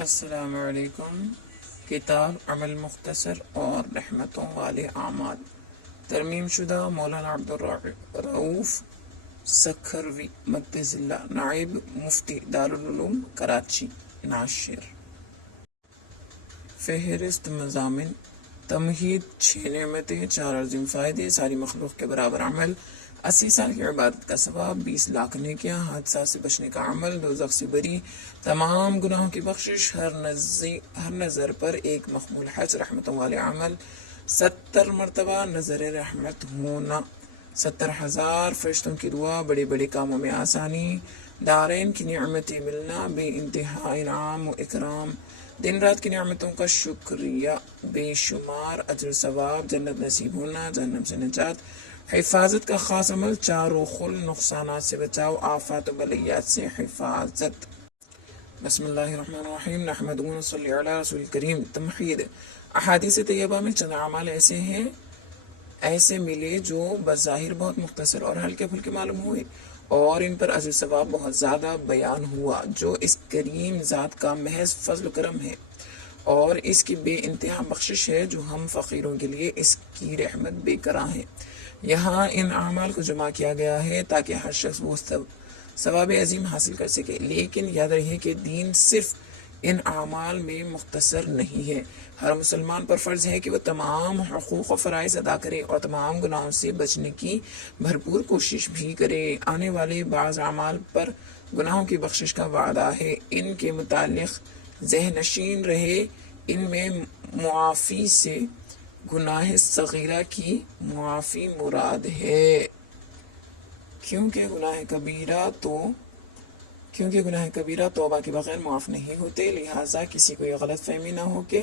السلام علیکم۔ کتاب عمل مختصر اور رحمتوں والے اعمال، ترمیم شدہ مولانا عبدالرؤوف سکھروی مقدس اللہ، نائب مفتی دارالعلوم کراچی، ناشر۔ فہرست مضامین: تمہید، 6 نعمتیں، 4 عظیم فائدے، ساری مخلوق کے برابر عمل، 80 سال کی عبادت کا ثواب، 20 لاکھ نیکیاں، حادثات سے بچنے کا عمل، دوزخ سے بری، تمام گناہوں کی بخشش، ہر نظر پر ایک مقبول حج، رحمتوں والے عمل، 70 مرتبہ نظر رحمت ہونا، 70,000 فرشتوں کی دعا، بڑے بڑے کاموں میں آسانی، دارین کی نعمتیں ملنا، بے انتہا انعام و اکرام، دن رات کی نعمتوں کا شکریہ، بے شمار اجر و ثواب، جنت نصیب ہونا، جہنم سے نجات، حفاظت کا خاص عمل، چار وخل، نقصانات سے بچاؤ، آفات و بلیات سے حفاظت۔ بسم اللہ الرحمن الرحیم، نحمدہ و نصلی علی رسول کریم۔ تمہید: احادیث طیبہ میں چند اعمال ایسے ملے جو بظاہر بہت مختصر اور ہلکے پھلکے معلوم ہوئے، اور ان پر اجر ثواب بہت زیادہ بیان ہوا، جو اس کریم ذات کا محض فضل و کرم ہے، اور اس کی بے انتہا بخشش ہے، جو ہم فقیروں کے لیے اس کی رحمت بے کرا ہے۔ یہاں ان اعمال کو جمع کیا گیا ہے تاکہ ہر شخص وہ ثواب عظیم حاصل کر سکے، لیکن یاد رہے کہ دین صرف ان اعمال میں مختصر نہیں ہے۔ ہر مسلمان پر فرض ہے کہ وہ تمام حقوق و فرائض ادا کرے اور تمام گناہوں سے بچنے کی بھرپور کوشش بھی کرے۔ آنے والے بعض اعمال پر گناہوں کی بخشش کا وعدہ ہے، ان کے متعلق ذہن نشین رہے۔ ان میں معافی سے گناہ صغیرہ کی معافی مراد ہے، کیونکہ گناہ کبیرہ توبہ کے بغیر معاف نہیں ہوتے، لہٰذا کسی کو یہ غلط فہمی نہ ہو کہ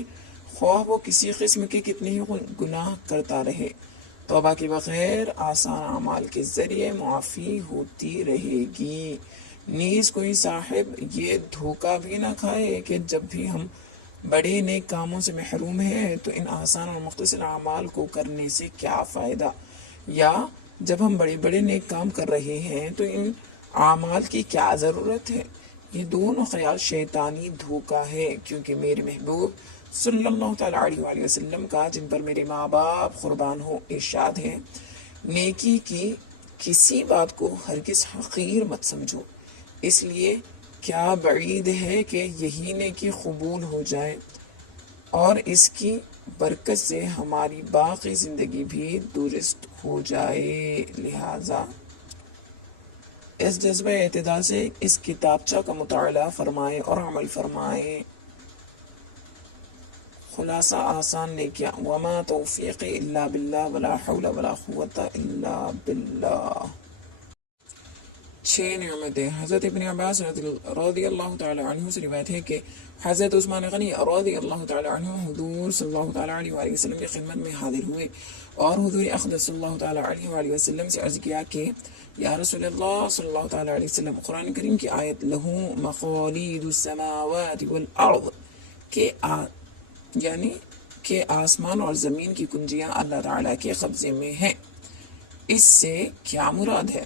خواہ وہ کسی قسم کے کتنے ہی گناہ کرتا رہے، توبہ کے بغیر آسان اعمال کے ذریعے معافی ہوتی رہے گی۔ نیز کوئی صاحب یہ دھوکہ بھی نہ کھائے کہ جب بھی ہم بڑے نیک کاموں سے محروم ہیں تو ان آسان اور مختصر اعمال کو کرنے سے کیا فائدہ، یا جب ہم بڑے بڑے نیک کام کر رہے ہیں تو ان اعمال کی کیا ضرورت ہے۔ یہ دونوں خیال شیطانی دھوکہ ہے، کیونکہ میرے محبوب صلی اللہ تعالیٰ علیہ وآلہ وسلم کا، جن پر میرے ماں باپ قربان ہو، ارشاد ہے، نیکی کی کسی بات کو ہرگز حقیر مت سمجھو، اس لیے کیا بعید ہے کہ یہی نیکی قبول ہو جائے اور اس کی برکت سے ہماری باقی زندگی بھی درست ہو جائے۔ لہٰذا اس جذبہ اعتدال سے اس کتابچہ کا مطالعہ فرمائیں اور عمل فرمائیں۔ خلاصہ آسان نیکیاں: وما توفیقی الا باللہ ولا حول ولا قوت الا باللہ۔ 6 نعمتیں: حضرت ابن عباس رضی اللہ تعالی عنہ سے روایت ہے کہ حضرت عثمان غنی رضی اللہ تعالی عنہ حضور صلی اللہ تعالی علیہ وآلہ وسلم کی خدمت میں حاضر ہوئے اور حضور اقدس صلی اللہ تعالی علیہ وآلہ وسلم سے عرض کیا کہ یا رسول اللہ صلی اللہ تعالی علیہ وسلم، قرآن کریم کی آیت لہو مقالید السماوات والارض یعنی کہ آسمان اور زمین کی کنجیاں اللہ تعالیٰ کے قبضے میں ہیں، اس سے کیا مراد ہے؟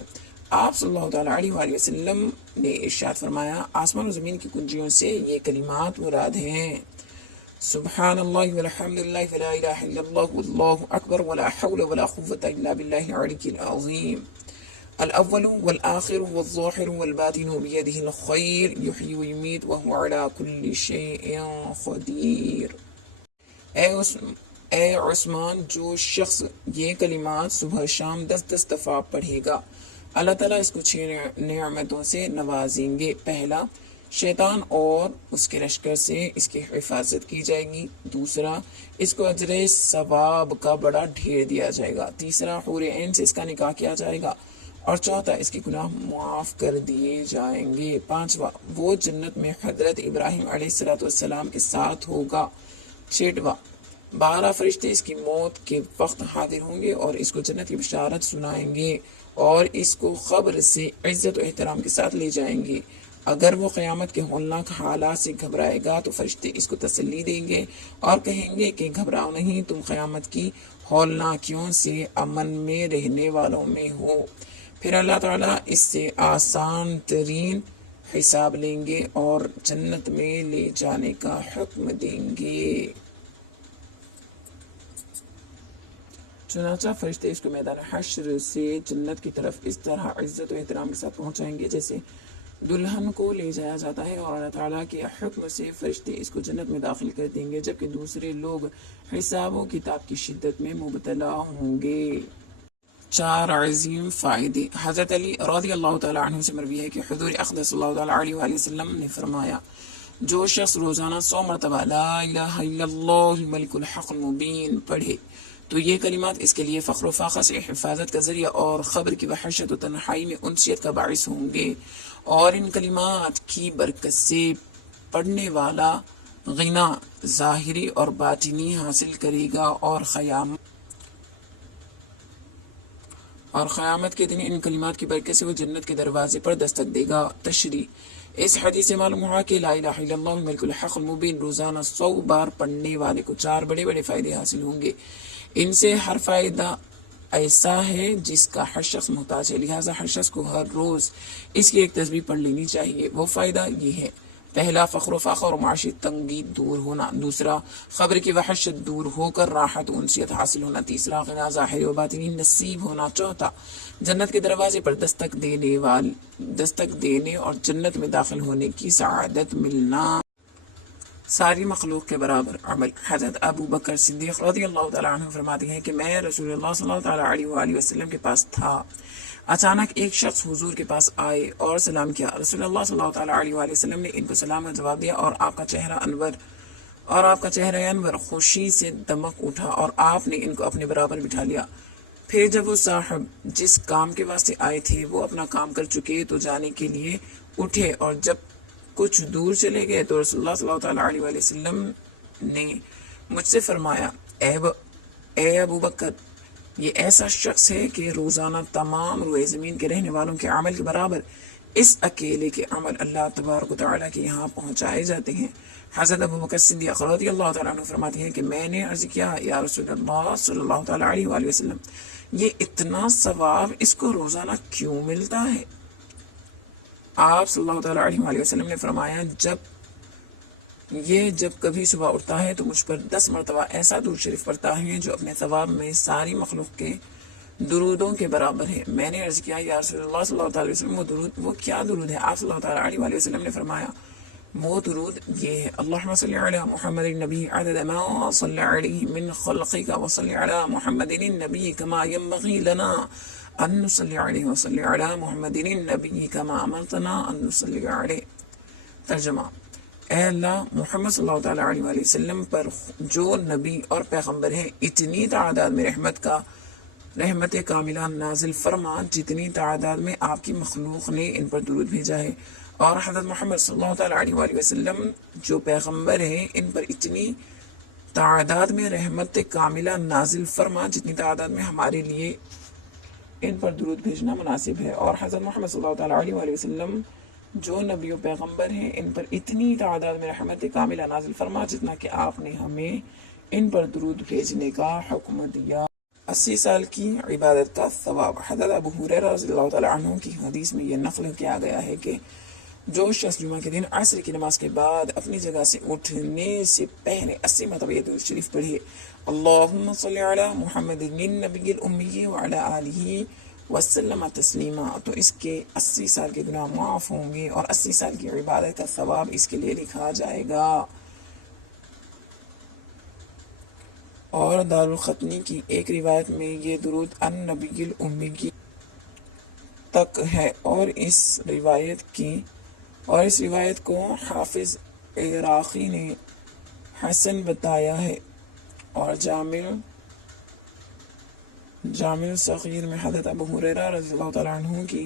آپ صلی اللہ تعالیٰ علیہ وآلہ وسلم نے ارشاد فرمایا، آسمان و زمین کی کنجیوں سے یہ کلمات مراد ہیں: سبحان اللہ والحمد للہ فلا الہ الا اللہ واللہ اکبر ولا حول ولا قوة الا باللہ العلی العظیم، الاول والآخر والظاہر والباطن بیدہ الخیر یحیی ویمیت وہو علی کل شیء قدیر۔ اے عثمان، جو شخص یہ کلمات صبح شام 10 دفعہ پڑھے گا، اللہ تعالیٰ اس کو 6 نعمتوں سے نوازیں گے۔ پہلا، شیطان اور اس کے لشکر سے اس کی حفاظت کی جائے گی۔ دوسرا، اس کو اجر ثواب کا بڑا ڈھیر دیا جائے گا۔ تیسرا، حور عین سے اس کا نکاح کیا جائے گا۔ اور چوتھا، اس کے گناہ معاف کر دیے جائیں گے۔ پانچواں، وہ جنت میں حضرت ابراہیم علیہ السلام کے ساتھ ہوگا۔ چھٹواں، 12 فرشتے اس کی موت کے وقت حاضر ہوں گے اور اس کو جنت کی بشارت سنائیں گے اور اس کو قبر سے عزت و احترام کے ساتھ لے جائیں گے۔ اگر وہ قیامت کے ہولناک حالات سے گھبرائے گا تو فرشتے اس کو تسلی دیں گے اور کہیں گے کہ گھبراؤ نہیں، تم قیامت کی ہولناکیوں سے امن میں رہنے والوں میں ہو۔ پھر اللہ تعالیٰ اس سے آسان ترین حساب لیں گے اور جنت میں لے جانے کا حکم دیں گے۔ چنانچہ فرشتے اس کو میدان حشر سے جنت کی طرف اس طرح عزت و احترام کے ساتھ پہنچائیں گے جیسے دلہن کو لے جایا جاتا ہے، اور اللہ تعالیٰ کے حکم سے فرشتے اس کو جنت میں داخل کر دیں گے، جبکہ دوسرے لوگ حساب و کتاب کی شدت میں مبتلا ہوں گے۔ 4 عظیم فائدے۔ حضرت علی رضی اللہ تعالیٰ عنہ سے مروی ہے کہ حضور اقدس صلی اللہ تعالیٰ علیہ وآلہ وسلم نے فرمایا، جو شخص روزانہ 100 مرتبہ لا الہ الا اللہ الملک الحق المبین پڑھے تو یہ کلمات اس کے لیے فخر و فاخر سے حفاظت کا ذریعہ اور خبر کی وحشت و تنہائی میں انسیت کا باعث ہوں گے، اور ان کلمات کی برکت سے پڑھنے والا غنا ظاہری اور باطنی حاصل کرے گا، اور قیامت کے دن ان کلمات کی برکت سے وہ جنت کے دروازے پر دستک دے گا۔ تشریح۔ اس حدیث سے معلوم ہوا کہ لا الہ الا اللہ الملک الحق المبین روزانہ 100 بار پڑھنے والے کو 4 بڑے بڑے فائدے حاصل ہوں گے۔ ان سے ہر فائدہ ایسا ہے جس کا ہر شخص محتاج ہے، لہٰذا ہر شخص کو ہر روز اس کی ایک تسبیح پڑھ لینی چاہیے۔ وہ فائدہ یہ ہے: پہلا، فخر و فخر اور معاشی تنگی دور ہونا۔ دوسرا، خبر کی وحشت دور ہو کر راحت و انسیت حاصل ہونا۔ تیسرا، غنا ظاہری و باطنی نصیب ہونا۔ چوتھا، جنت کے دروازے پر دستک دینے اور جنت میں داخل ہونے کی سعادت ملنا۔ ساری مخلوق کے برابر عمل۔ حضرت ابو بکر صدیق رضی اللہ تعالیٰ عنہ فرماتے ہیں کہ میں رسول اللہ صلی اللہ تعالیٰ علیہ وآلہ وسلم کے پاس تھا، اچانک ایک شخص حضور کے پاس آئے اور سلام کیا۔ رسول اللہ صلی اللہ تعالیٰ علیہ وآلہ وسلم نے ان کو سلام کا جواب دیا، اور آپ کا چہرہ انور خوشی سے دمک اٹھا، اور آپ نے ان کو اپنے برابر بٹھا لیا۔ پھر جب وہ صاحب جس کام کے واسطے آئے تھے وہ اپنا کام کر چکے تو جانے کے لیے اٹھے، اور جب کچھ دور چلے گئے تو رسول اللہ صلی اللہ تعالیٰ علیہ وآلہ وسلم نے مجھ سے فرمایا، اے ابو بکر، یہ ایسا شخص ہے کہ روزانہ تمام روئے زمین کے رہنے والوں کے عمل کے برابر اس اکیلے کے عمل اللہ تبارک و تعالیٰ کے یہاں پہنچائے جاتے ہیں۔ حضرت ابو بکر صدیق رضی اللہ تعالیٰ عنہ فرماتے ہیں کہ میں نے عرض کیا، یا رسول اللہ صلی اللہ تعالیٰ علیہ وآلہ وسلم، یہ اتنا ثواب اس کو روزانہ کیوں ملتا ہے؟ آپ صلی اللہ تعالیٰ علیہ وآلہ وسلم نے فرمایا، جب کبھی صبح اٹھتا ہے تو مجھ پر 10 مرتبہ ایسا درود شریف پڑھتا ہے جو اپنے ثواب میں ساری مخلوق کے درودوں کے برابر ہے۔ میں نے عرض کیا، یا رسول اللہ صلی اللہ علیہ وسلم، وہ کیا درود ہے؟ آپ صلی اللہ تعالیٰ علیہ وآلہ وسلم نے فرمایا، وہ درود یہ ہے: اللہم صلی علی محمد النبی عدد ما صلی علیہ من خلقک، وصلی علی محمد النبی کما ینبغی لنا ان نصلی علیہ، وصلی علی محمد النبی کما امرتنا ان نصلی علیہ۔ ترجمہ: اے اللہ، محمد صلی اللہ تعالیٰ علیہ وآلہ وسلم پر جو نبی اور پیغمبر ہیں اتنی تعداد میں رحمت کاملہ نازل فرما جتنی تعداد میں آپ کی مخلوق نے ان پر درود بھیجا ہے، اور حضرت محمد صلی اللہ تعالیٰ علیہ وآلہ وسلم جو پیغمبر ہیں ان پر اتنی تعداد میں رحمت کاملہ نازل فرما جتنی تعداد میں ہمارے لیے ان پر درود بھیجنا مناسب ہے، اور حضرت محمد صلی اللہ تعالیٰ علیہ وآلہ وسلم جو نبی و پیغمبر ہیں ان پر اتنی تعداد میں رحمت کاملہ نازل فرما جتنا کہ آپ نے ہمیں ان پر درود بھیجنے کا حکم دیا۔ 80 سال کی عبادت کا ثواب۔ حضرت ابو ہریرہ رضی اللہ تعالیٰ عنہ کی حدیث میں یہ نقل کیا گیا ہے کہ جو شخص جمعہ کے دن عصر کی نماز کے بعد اپنی جگہ سے اٹھنے سے پہلے 80 مرتبہ یہ درود شریف پڑھے: اللہم صلی علی محمد النبی الامی وعلی آلہ وسلم تسلیما، تو اس کے 80 سال کے گناہ معاف ہوں گے اور 80 سال کی عبادت کا ثواب اس کے لیے لکھا جائے گا۔ اور دارالقطنی کی ایک روایت میں یہ درود النبی الامی تک ہے، اور اس روایت کو حافظ عراقی نے حسن بتایا ہے، اور جامع صغیر میں حضرت ابو ہریرہ رضی اللہ تعالیٰ عنہ کی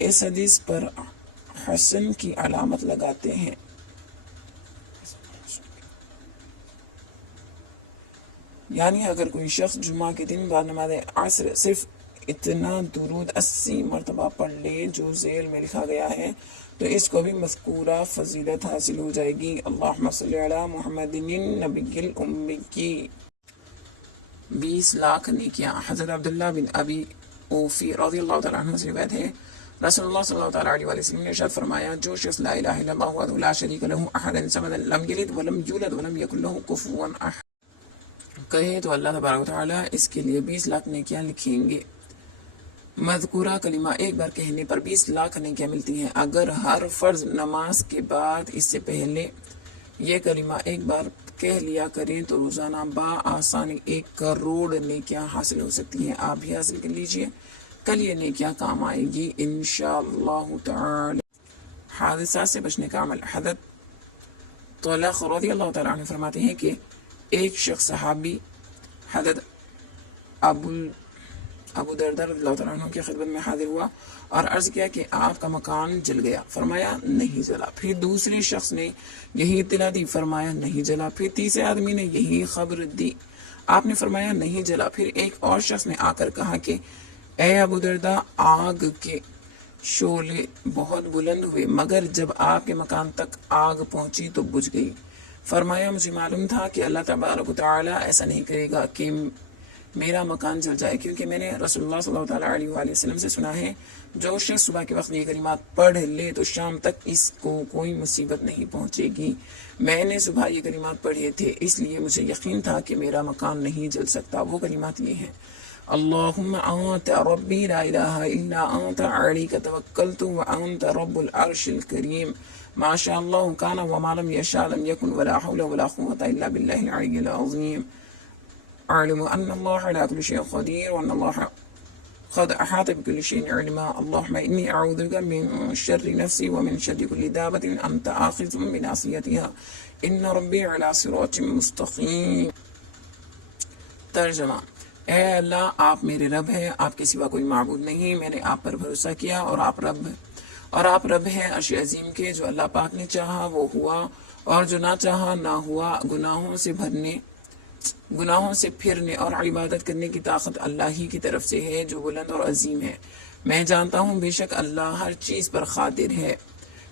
اس حدیث پر حسن کی علامت لگاتے ہیں۔ یعنی اگر کوئی شخص جمعہ کے دن بعد نماز عصر صرف اتنا درود 80 مرتبہ پڑھ لے جو ذیل میں لکھا گیا ہے تو اس کو بھی مذکورہ فضیلت حاصل ہو جائے گی۔ اللہم صلی علی محمد النبی الامی کی 20 لاکھ نیکیاں۔ حضرت عبداللہ بن ابی اوفی رضی اللہ تعالیٰ عنہ سے روایت ہے، رسول اللہ صلی اللہ تعالیٰ علیہ وسلم نے ارشاد فرمایا جو شخص لا الہ الا اللہ وحدہ لا شریک لہ احد الصمد لم یلد ولم یولد ولم یکن لہ کفوا احد کہے تو اللہ تبارک و تعالیٰ اس کے لیے 20 لاکھ نیکیاں لکھیں گے۔ مذکورہ کلمہ ایک بار کہنے پر 20 لاکھ نیکیاں ملتی ہیں۔ اگر ہر فرض نماز کے بعد اس سے پہلے یہ کلمہ ایک بار کہہ لیا کریں تو روزانہ بآسانی 1 کروڑ نیکیاں حاصل ہو سکتی ہیں۔ آپ بھی حاصل کر لیجئے، کل یہ نیکیاں کام آئے گی انشاءاللہ تعالی۔ حادثات سے بچنے کا عمل۔ حضرت طلق رضی اللہ تعالیٰ عنہ فرماتے ہیں کہ ایک شخص صحابی حضرت ابو درداء رضی اللہ تعالیٰ عنہ کی خدمت میں حاضر ہوا اور عرض کیا کہ آپ کا مکان جل گیا، فرمایا نہیں جلا۔ پھر دوسرے شخص نے یہی اطلاع دی، فرمایا نہیں جلا۔ پھر تیسرے آدمی نے یہی خبر دی، آپ نے فرمایا نہیں جلا۔ پھر ایک اور شخص نے آ کر کہا کہ اے ابو درداء آگ کے شعلے بہت بلند ہوئے مگر جب آپ کے مکان تک آگ پہنچی تو بجھ گئی۔ فرمایا مجھے معلوم تھا کہ اللہ تبارک و تعالیٰ ایسا نہیں کرے گا کہ میرا مکان جل جائے، کیونکہ میں نے رسول اللہ صلی اللہ تعالیٰ علیہ وآلہ وسلم سے سنا ہے جو شخص صبح کے وقت یہ کلمات پڑھ لے تو شام تک اس کو کوئی مصیبت نہیں پہنچے گی۔ میں نے صبح یہ کلمات پڑھے تھے اس لیے مجھے یقین تھا کہ میرا مکان نہیں جل سکتا۔ وہ کلمات یہ ہیں: اللہم انت ربی لا الہ الا انت علیک توکلت وانت رب العرش الکریم ما شاء اللہ کان وما لم یشاء لم یکن ولا حول ولا قوة الا باللہ العلی العظیم اعلم ان اللہ علی کل شیء قدیر وان اللہ قد احاط بكل شيء علما اللهم اني اعوذ بك من شر نفسي ومن شر كل دابة انت آخذ بناصيتها ان ربي على صراط مستقيم۔ ترجمہ: اے اللہ آپ میرے رب ہیں، آپ کے سوا کوئی معبود نہیں، میں نے آپ پر بھروسہ کیا اور آپ رب ہیں عرش عظیم کے۔ جو اللہ پاک نے چاہا وہ ہوا اور جو نہ چاہا نہ ہوا۔ گناہوں سے پھرنے اور عبادت کرنے کی طاقت اللہ ہی کی طرف سے ہے جو بلند اور عظیم ہے۔ میں جانتا ہوں بے شک اللہ ہر چیز پر قادر ہے،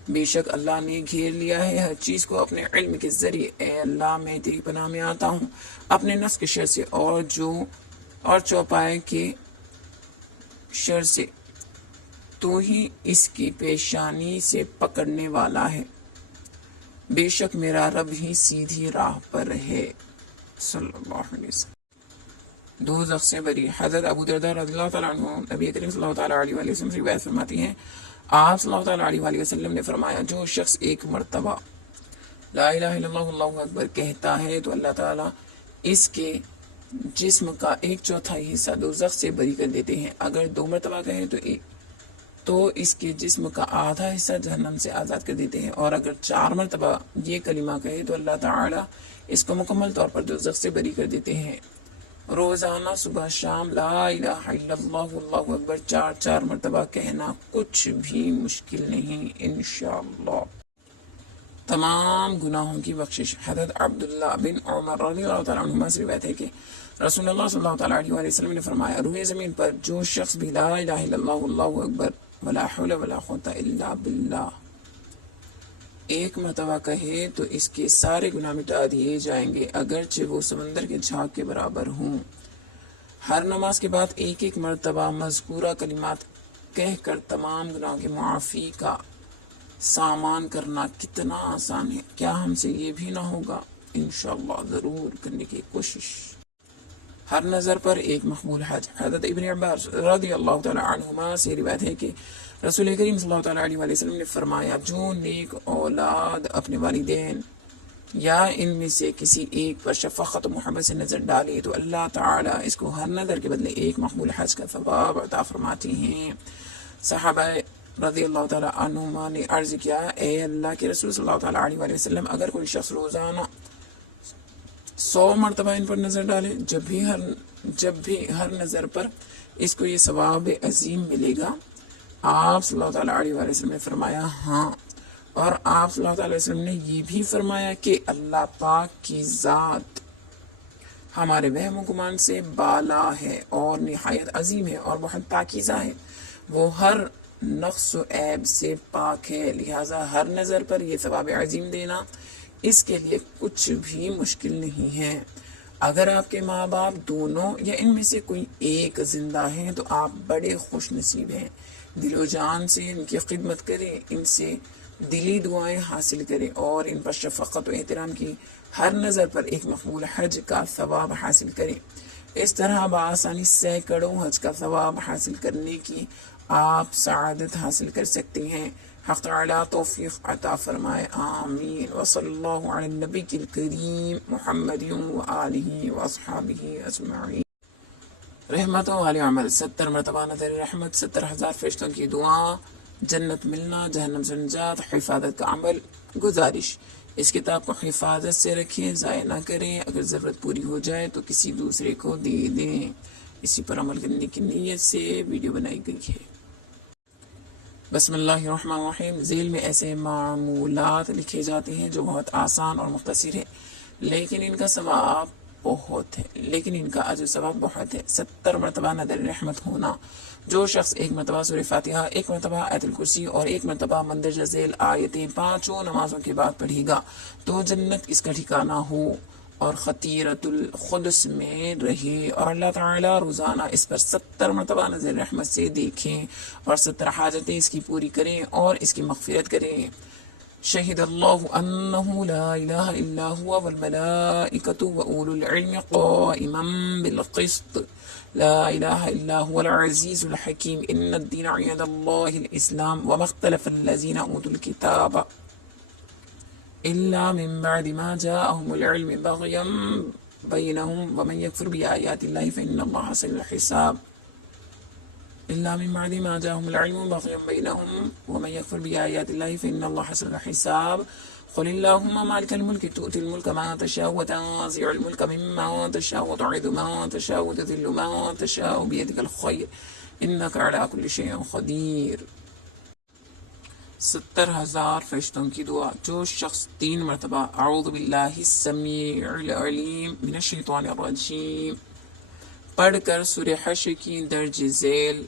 بے شک اللہ نے گھیر لیا ہے ہر چیز کو اپنے علم کے ذریعے۔ اے اللہ میں تیری پناہ میں آتا ہوں اپنے نفس کے شر سے اور چوپائے کے شر سے، تو ہی اس کی پیشانی سے پکڑنے والا ہے، بے شک میرا رب ہی سیدھی راہ پر ہے۔ صلی اللہ علیہ وسلم۔ دوزخ سے بری۔ حضرت ابو درداء رضی اللہ تعالیٰ عنہ نبی کریم صلی اللہ تعالیٰ علیہ وسلم سے روایت فرماتی ہیں، آپ صلی اللہ تعالیٰ علیہ وسلم نے فرمایا جو شخص ایک مرتبہ لا الہ الا اللہ اللہ اکبر کہتا ہے تو اللہ تعالیٰ اس کے جسم کا 1/4 حصہ دوزخ سے بری کر دیتے ہیں۔ اگر 2 مرتبہ کہے تو اس کے جسم کا آدھا حصہ جہنم سے آزاد کر دیتے ہیں، اور اگر 4 مرتبہ یہ کلمہ کہے تو اللہ تعالیٰ اس کو مکمل طور پر دوزخ سے بری کر دیتے ہیں۔ روزانہ صبح شام لا الہ الا اللہ اللہ اکبر 4 مرتبہ کہنا کچھ بھی مشکل نہیں انشاءاللہ۔ تمام گناہوں کی بخشش۔ حضرت عبداللہ بن عمر رضی اللہ تعالیٰ عنہما سے روایت ہے کہ رسول اللہ صلی اللہ تعالیٰ علیہ وسلم نے فرمایا روئے زمین پر جو شخص بھی لا الہ الا اللہ اللہ اکبر ولا حول ولا قوة الا باللہ 1 مرتبہ کہے تو اس کے سارے گناہ مٹا دیے جائیں گے اگرچہ وہ سمندر کے جھاگ کے برابر ہوں۔ ہر نماز کے بعد 1 مرتبہ مذکورہ کلمات کہہ کر تمام گناہوں کی معافی کا سامان کرنا کتنا آسان ہے، کیا ہم سے یہ بھی نہ ہوگا؟ انشاءاللہ ضرور کرنے کی کوشش۔ ہر نظر پر ایک مقبول حج۔ حضرت ابن عباس رضی اللہ تعالیٰ عنہما سے روایت ہے کہ رسول کریم صلی اللہ تعالیٰ علیہ وسلم نے فرمایا جو نیک اولاد اپنے والدین یا ان میں سے کسی ایک پر شفقت و محبت سے نظر ڈالے تو اللہ تعالیٰ اس کو ہر نظر کے بدلے 1 مقبول حج کا ثواب عطا فرماتی ہیں۔ صحابہ رضی اللہ تعالیٰ عنہما نے عرض کیا اے اللہ کے رسول صلی اللہ تعالیٰ علیہ وسلم اگر کوئی شخص روزانہ 100 مرتبہ ان پر نظر ڈالے جب بھی ہر نظر پر اس کو یہ ثواب عظیم ملے گا۔ آپ صلی اللہ تعالیٰ علیہ وسلم نے فرمایا ہاں، اور آپ صلی اللہ تعالیٰ علیہ وسلم نے یہ بھی فرمایا کہ اللہ پاک کی ذات ہمارے وہم و گمان سے بالا ہے اور نہایت عظیم ہے اور بہت پاکیزہ ہے، وہ ہر نقص و عیب سے پاک ہے، لہٰذا ہر نظر پر یہ ثواب عظیم دینا اس کے لیے کچھ بھی مشکل نہیں ہے۔ اگر آپ کے ماں باپ دونوں یا ان میں سے کوئی ایک زندہ ہیں تو آپ بڑے خوش نصیب ہیں، دل و جان سے ان کی خدمت کریں، ان سے دلی دعائیں حاصل کریں اور ان پر شفقت و احترام کی ہر نظر پر ایک مقبول حج کا ثواب حاصل کریں۔ اس طرح بآسانی سینکڑوں حج کا ثواب حاصل کرنے کی آپ سعادت حاصل کر سکتے ہیں۔ حق تعالی توفیق عطا فرمائے، آمین۔ وصلی اللہ علی النبی الکریم محمد وآلہ واصحابہ اجمعین۔ رحمتوں والے عمل، 70 مرتبہ نظر رحمت، 70,000 فرشتوں کی دعا، جنت ملنا، جہنم سے نجات، حفاظت کا عمل۔ گزارش، اس کتاب کو حفاظت سے رکھیں، ضائع نہ کریں، اگر ضرورت پوری ہو جائے تو کسی دوسرے کو دے دیں۔ اسی پر عمل کرنے کی نیت سے ویڈیو بنائی گئی ہے۔ بسم اللہ الرحمن الرحیم۔ ذیل میں ایسے معمولات لکھے جاتے ہیں جو بہت آسان اور مختصر ہے، لیکن ان کا اجر ثواب بہت ہے۔ 70 مرتبہ نظر رحمت ہونا، جو شخص ایک مرتبہ سورہ فاتحہ، ایک مرتبہ آیت الکرسی اور ایک مرتبہ مندرجہ ذیل آیتیں 5 نمازوں کے بعد پڑھے گا تو جنت اس کا ٹھکانہ ہو اور خطیرۃ القدس میں رہے، اور اللہ تعالیٰ روزانہ اس پر 70 مرتبہ نظر رحمت سے دیکھیں اور 70 حاجتیں اس کی پوری کریں اور اس کی مغفرت کریں۔ شہد اللہ انہ لا الہ الا ہوا والملائکۃ واولو العلم قائما بالقسط لا الہ الا هو العزیز الحکیم ان الدین عند اللہ الاسلام وما اختلف الذین اوتوا الکتاب الا من بعد ما جاءهم العلم بغیا بینہم ومن یکفر بآیات اللہ فإن اللہ سریع الحساب إلا من بعد ما جاءهم العلم بغيا بينهم ومن يكفر بآيات الله فإن الله حسن الحساب قل اللهم مالك الملك تؤتي الملك ما تشاء وتنزع الملك مما تشاء وتعز من تشاء وتذل من تشاء بيدك الخير إنك على كل شيء قدير۔ 70,000 فرشتوں کی دعا، جو شخص 3 مرتبہ اعوذ باللہ السمیع العلیم من الشیطان الرجیم پڑھ کر سورہ حشر کی درج ذیل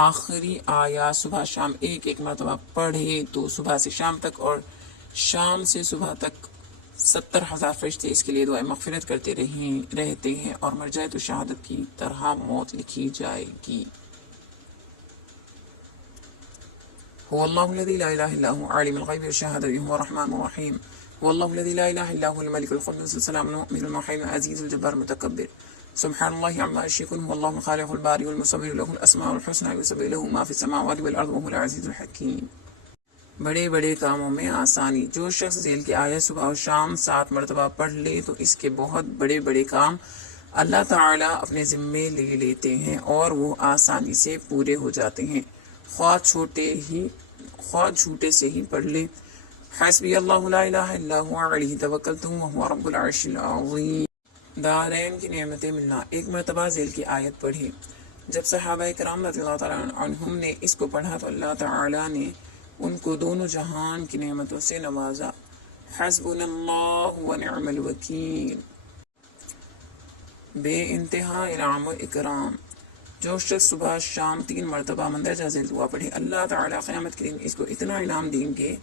آخری آیات صبح شام ایک مرتبہ پڑھے تو صبح سے شام تک اور شام سے صبح تک 70,000 فرشتے اس کے لیے دعائیں مغفرت کرتے رہتے ہیں اور مر جائے تو شہادت کی طرح موت لکھی جائے گی۔ هو الله الذي لا إله إلا هو عالم الغيب والشهادة وهو الرحمن الرحيم هو الله الذي لا إله إلا هو الملك القدوس السلام المؤمن المحيي العزيز الجبار المتكبر سبحان الله عما يشركون هو الله الخالق البارئ المصور له الأسماء الحسنى يسبح له ما في السماوات والأرض وهو العزيز الحكيم۔ بڑے بڑے کاموں میں آسانی، جو شخص ذیل کی آیت صبح اور شام 7 مرتبہ پڑھ لے تو اس کے بہت بڑے بڑے کام اللہ تعالیٰ اپنے ذمے لے لیتے ہیں اور وہ آسانی سے پورے ہو جاتے ہیں، خواہ چھوٹے سے ہی پڑھ لے۔ حسبی اللہ لا الہ الا هو علیہ توکلت وهو رب العرش العظیم۔ دارین کی نعمتیں ملنا، 1 مرتبہ ذیل کی آیت پڑھی۔ جب صحابہ کرام رضی اللہ تعالیٰ عنہم نے اس کو پڑھا تو اللہ تعالیٰ نے ان کو دونوں جہان کی نعمتوں سے نوازا۔ حسبنا اللہ ونعم الوکیل۔ بے انتہا انعام و اکرام، جو شخص صبح شام 3 مرتبہ مندرجہ ذیل دعا پڑھے اللہ تعالیٰ قیامت کے دن اس کو اتنا انعام دیں گے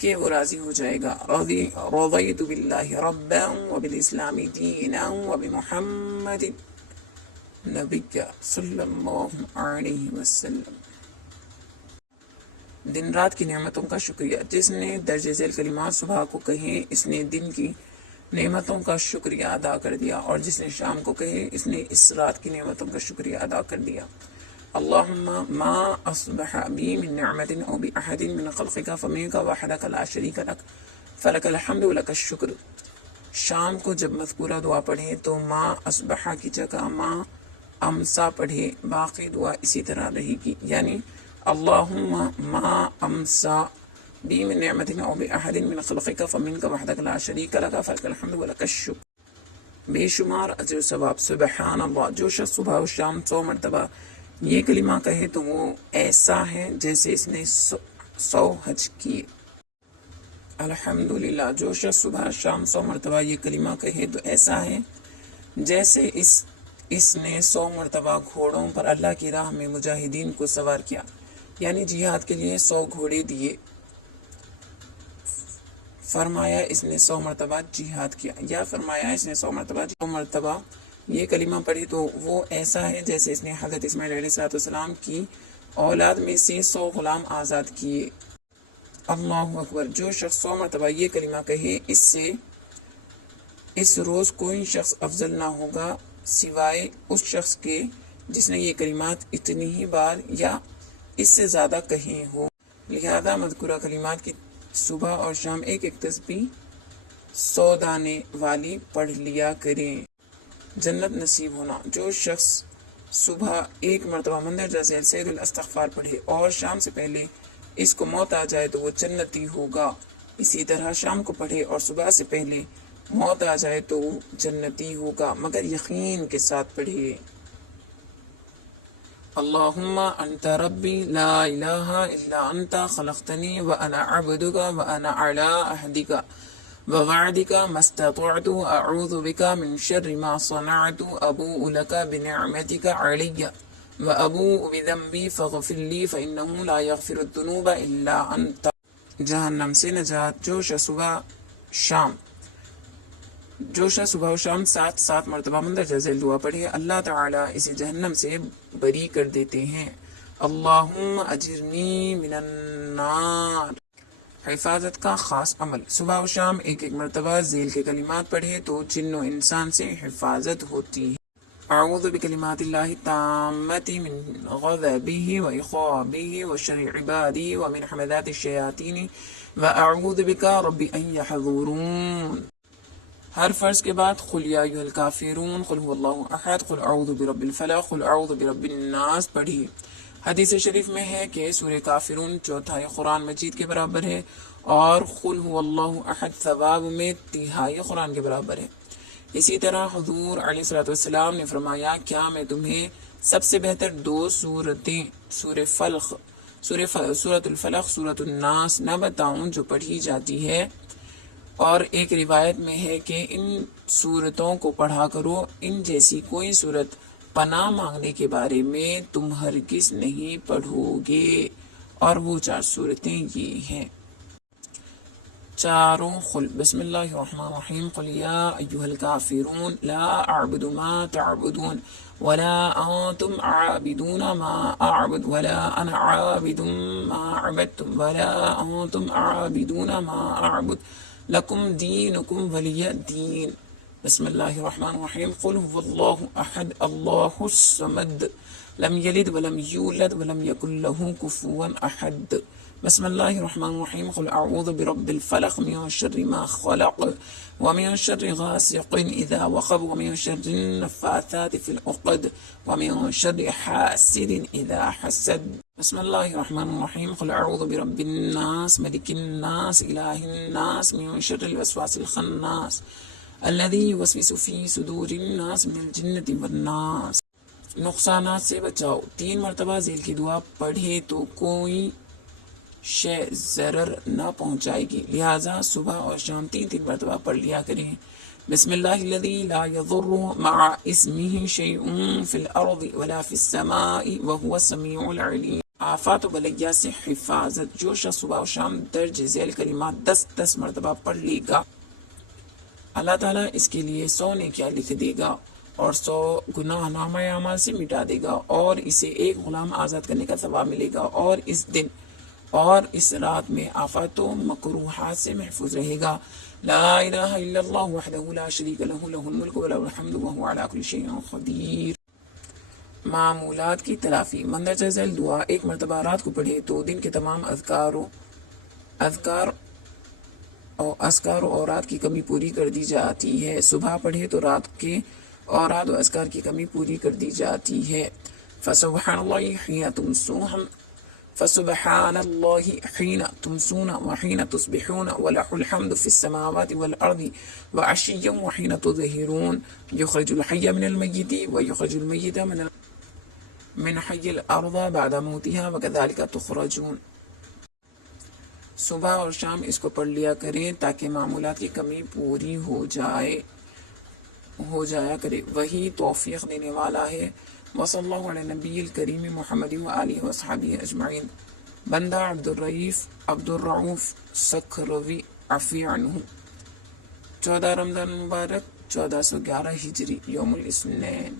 کہ وہ راضی ہو جائے گا۔ رضیت باللہ ربا وبالاسلام دینا وبمحمد نبی صلی اللہ علیہ وسلم۔ دن رات کی نعمتوں کا شکریہ، جس نے درج ذیل کلمات صبح کو کہے اس نے دن کی نعمتوں کا شکریہ ادا کر دیا، اور جس نے شام کو کہے اس نے اس رات کی نعمتوں کا شکریہ ادا کر دیا۔ اللہم ما اصبح بی من نعمت او باحد من خلقک فمنک وحدک لا شریک لک فلک الحمد ولک الشکر۔ شام کو جب مذکورہ دعا پڑھے تو ما اصبح کی جگہ ما امسا پڑھے، باقی دعا اسی طرح رہے گی، یعنی اللہم ما امسا بی من نعمت او باحد من خلقک فمنک وحدک لا شریک لک فلک الحمد ولک الشکر۔ بے شمار اجر و ثواب۔ سبحان اللہ، جو شخص صبح و شام 100 مرتبہ یہ کلمہ کہے تو وہ ایسا ہے جیسے اس نے 100 حج کیے۔ الحمدللہ، جو شخص صبح شام 100 مرتبہ یہ کلمہ کہے تو ایسا ہے جیسے اس نے 100 مرتبہ گھوڑوں پر اللہ کی راہ میں مجاہدین کو سوار کیا، یعنی جہاد کے لیے 100 گھوڑے دیے۔ فرمایا اس نے 100 مرتبہ جہاد کیا، یا فرمایا اس نے 100 مرتبہ یہ کلمہ پڑھی تو وہ ایسا ہے جیسے اس نے حضرت اسماعیل علیہ السلام کی اولاد میں سے 100 غلام آزاد کیے۔ اللہ اکبر۔ جو شخص 100 مرتبہ یہ کلمہ کہے اس روز کوئی شخص افضل نہ ہوگا سوائے اس شخص کے جس نے یہ کلمات اتنی ہی بار یا اس سے زیادہ کہے ہو۔ لہذا مذکورہ کلمات کی صبح اور شام ایک ایک تسبیح 100 دانے والی پڑھ لیا کریں۔ جنت نصیب ہونا۔ جو شخص صبح 1 مرتبہ مندرجہ ذیل سید الاستغفار پڑھے اور شام سے پہلے اس کو موت آ جائے تو وہ جنتی ہوگا۔ اسی طرح شام کو پڑھے اور صبح سے پہلے موت آ جائے تو وہ جنتی ہوگا، مگر یقین کے ساتھ پڑھے۔ اللہم انت ربی لا الہ الا انت خلقتنی وانا عبدک وانا علی عہدک ووعدک ما استطعت اعوذ بک من شر ما صنعت ابوء لک بنعمتک علی وابوء بذنبی فاغفر لی فانہ لا یغفر الذنوب الا انت۔ جہنم سے نجات۔ جو شخص صبح و شام 7 مرتبہ مندرجہ ذیل دعا پڑھے اللہ تعالیٰ اسے جہنم سے بری کر دیتے ہیں۔ اللہم اجرنی من النار۔ حفاظت کا خاص عمل۔ صبح و شام 1 مرتبہ ذیل کے کلمات پڑھے تو جن و انسان سے حفاظت ہوتی ہے۔ اعوذ بکلمات اللہ التامۃ من غضبہ وعقابہ وشر عبادہ ومن حمزات الشیاطین واعوذ بک رب ان یحضرون۔ ہر فرض کے بعد قل یا ایھا الکافرون، قل هو اللہ احد، قل اعوذ برب الفلق، قل اعوذ برب الناس پڑھی۔ حدیث شریف میں ہے کہ سورہ کافرون 1/4 قرآن مجید کے برابر ہے اور قل هو اللہ احد ثواب میں 1/3 قرآن کے برابر ہے۔ اسی طرح حضور علیہ الصلوۃ والسلام نے فرمایا کیا میں تمہیں سب سے بہتر 2 سورتیں سورۃ الفلق سورۃ الناس نہ بتاؤں جو پڑھی جاتی ہے؟ اور ایک روایت میں ہے کہ ان سورتوں کو پڑھا کرو، ان جیسی کوئی سورت پناہ مانگنے کے بارے میں تم ہرگز نہیں پڑھو گے، اور وہ 4 سورتیں یہ ہیں۔ چاروں قل۔ بسم اللہ الرحمن الرحیم۔ قل یا ایھا الکافرون لا اعبد ما تعبدون ولا انتم عابدون ما اعبد ولا انا عابد ما عبدتم ولا انتم عابدون ما اعبد لکم دینکم ولی دین۔ بسم اللہ الرحمن الرحیم۔ قل هو اللہ احد اللہ الصمد لم یلد ولم یولد ولم یکن له کفوا احد۔ بسم اللہ الرحمن الرحیم۔ قل اعوذ برب الفلق من شر ما خلق ومن شر غاسق اذا وقب ومن شر النفاثات في العقد ومن شر حاسد اذا حسد۔ بسم اللہ الرحمن الرحیم۔ قل اعوذ برب الناس ملک الناس الہ الناس من شر الوسواس الخناس الذي يوسوس في صدور الناس من الجنة والناس۔ نقصانات سے بچاؤ۔ 3 مرتبہ ذیل کی دعا پڑھے تو کوئی شے ضرر نہ پہنچائے گی، لہذا صبح اور شام 3 مرتبہ پڑھ لیا کریں۔ بسم اللہ الذی لا یضر مع اسمہ شیء فی الارض ولا فی السماء وهو السمیع العلیم۔ آفات و بلیہ سے حفاظت۔ جو شخص صبح و شام درج ذیل کلمات 10 مرتبہ پڑھ لے گا، اللہ تعالیٰ اس کے لیے 100 نیکیاں لکھ دے گا اور 100 گناہ نامہ اعمال سے مٹا دے گا، اور اسے 1 غلام آزاد کرنے کا ثواب ملے گا، اور اس دن اور اس رات میں آفات و مکروہات سے محفوظ رہے گا۔ لا الہ الا اللہ وحدہ لا شریک لہ لہ الملک و لہ الحمد وہو علی کل شیء قدیر۔ معمولات کی تلافی۔ مندرجہ ذیل دعا 1 مرتبہ رات کو پڑھے تو دن کے تمام اذکار و اوراد کی کمی پوری کر دی جاتی ہے۔ صبح پڑھے تو رات کے اوراد و اذکار کی کمی پوری کر دی جاتی ہے۔ فسبحان اللہ حین تمسون وحین تصبحون وله الحمد فی السماوات والارض وعشیا وحین تظہرون یخرج الحی من المیت ویخرج المیت من حی الارض بعد موتها وکذالک تخرجون۔ صبح اور شام اس کو پڑھ لیا کریں تاکہ معمولات کی کمی پوری ہو جایا کرے، وہی توفیق دینے والا ہے۔ وصلی اللہ علی نبی الکریم محمد وآلہ وصحبہ اجمعین۔ بندہ عبدالرعوف سکھروی عفی عنہ۔ 14 رمضان المبارک 1411 ہجری، یوم الاثنین۔